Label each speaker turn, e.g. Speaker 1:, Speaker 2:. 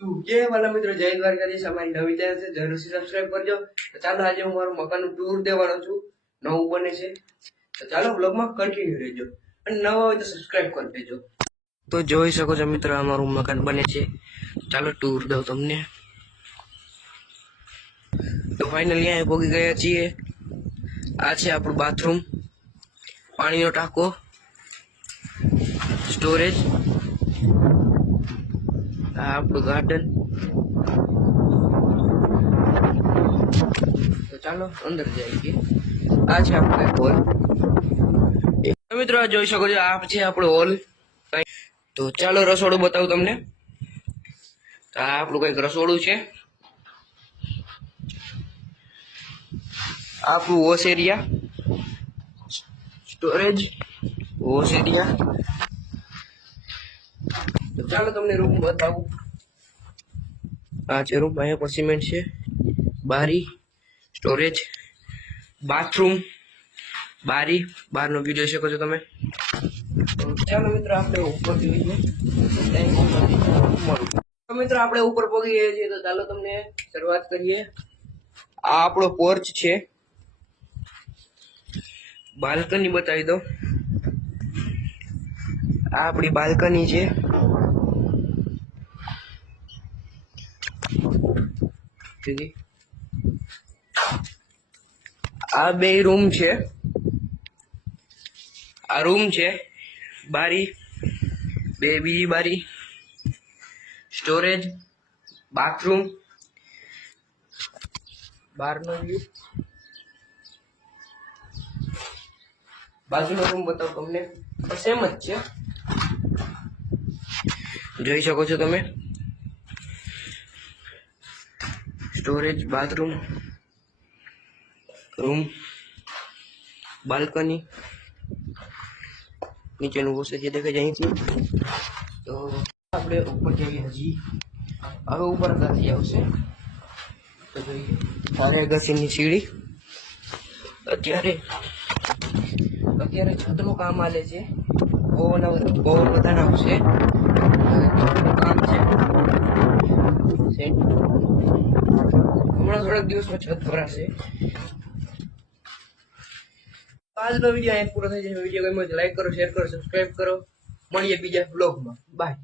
Speaker 1: જય વાલા મિત્રો, જય દ્વારકાધીશ. અમારી નવી ચેનલ છે, જરૂરથી સબસ્ક્રાઇબ કરજો. તો ચાલો આજે હું મારું મકાનનું ટૂર દેવાનો છું. નવું બને છે. તો ચાલો બ્લોગમાં કન્ટિન્યુ રહેજો. અને નવા હોય તો સબસ્ક્રાઇબ કરી દેજો. તો જોઈ શકો છો મિત્રો, અમારું મકાન બને છે. ચાલો ટૂર દઉં તમને. તો ફાઇનલી અહીંયા પહોંચી ગયા છીએ. આ છે આપણું બાથરૂમ પાણીનો ટાંકો. સ્ટોરેજ આ આપણું ગાર્ડન તો ચાલો, અંદર જઈએ આ છે આપણો હોલ મિત્રો જોઈ શકો છો, આ છે આપણો હોલ તો ચાલો, રસોડું બતાવું તમને. તો આ આપણું કંઈક રસોડું છે. આપણું wash area storage wash area ચાલો તમને રૂમ બતાવું. આ છે રૂમ, અહીંયા પર સિમેન્ટ છે. બારી, સ્ટોરેજ, બાથરૂમ, બારી. બહારનો વ્યૂ જોઈ શકો છો તમે? ચાલો મિત્રો, આપણે ઉપર જોઈએ મિત્રો, આપણે ઉપર પહોંચી ગયા છીએ. તો ચાલો તમને શરૂઆત કરીએ. આ આપણો પોર્ચ છે. બાલ્કની બતાવી દો આ આપણી બાલ્કની છે. ઠીક. આ બે રૂમ છે. આ રૂમ છે બારી, બે બીજી બારી, સ્ટોરેજ, બાથરૂમ, બહારનો વ્યૂ બાજુનો રૂમ બતાવું તમને. સેમ જ છે. જોઈ શકો છો તમે? સ્ટોરેજ બાથરૂમ રૂમ બાલ્કની નીચેનું વોશે જે દેખાય છે અહીંથી. તો આપણે ઉપર જઈએ હજી. હવે ઉપર ગાડી આવશે. તો જોઈએ. તારે અગસ્યની સીડી. અત્યારે અત્યારે છતનું કામ હાલે છે. પવન પવન બધાના આવશે છતનું કામ છે સેટ હમણાં થોડાક દિવસમાં છત ભરાશે આજનો વીડિયો અહીં પૂરો થાય છે વીડિયો ગમ્યો લાઈક કરો શેર કરો સબસ્ક્રાઈબ કરો મળીએ બીજા બ્લોગમાં બાય